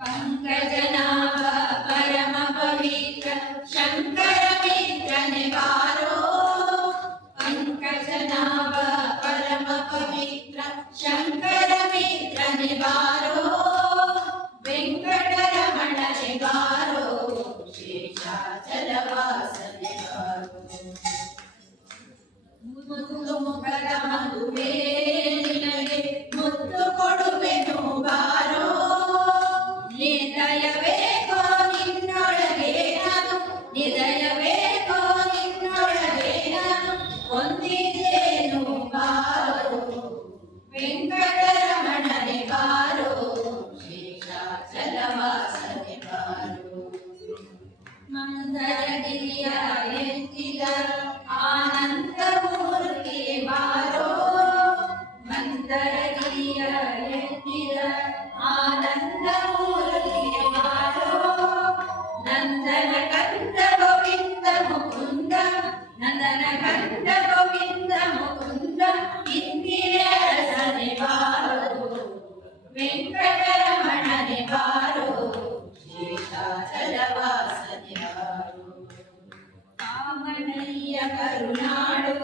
పంకజనాభ పరమ పవిత్ర శంకర మిత్ర ముఖ మధువే ನಿದಯಬೇಕೋ ನಿನ್ನೊಳಗೆ ನಾನು ನಿದಯಬೇಕೋ ನಿನ್ನೊಳಗೆ ನಾನು ಹೊಂದಿದ್ದೇನು ಬಾರೋ? ಎತ್ತಿದ ಆನಂದಮೂರ್ತಿ ಬಾರೋ? ಮಂದರಗಿರಿಯ ವೆಂಕಟರಮಣನೆ ಬಾರೋ ಶೇಷಾಚಲವಾಸನೆ ಬಾರೋ ಕಾಮನಯ್ಯ ಕರುನಾಡು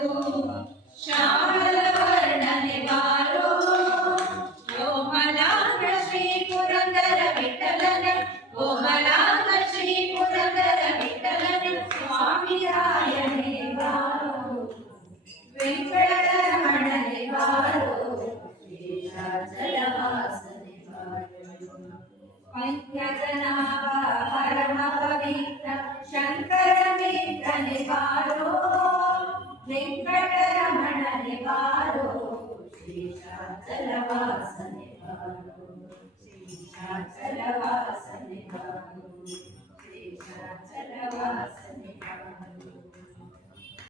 ಶ್ಯಾಮಲ ವರ್ಣನೆ ಬಾರೋ ಕೋಮಲಾಂಗ ಶ್ರೀ ಪುರಂದರ ವಿಠಲನ ಕೋಮಲಾಂಗ ಶ್ರೀ ಪುರಂದರ ವಿಠಲನ ಸ್ವಾಮಿ ರಾಯನೇ ಬಾರೋ ವೆಂಕಟರಮಣನೆ श्रीशाचलवासने भवतु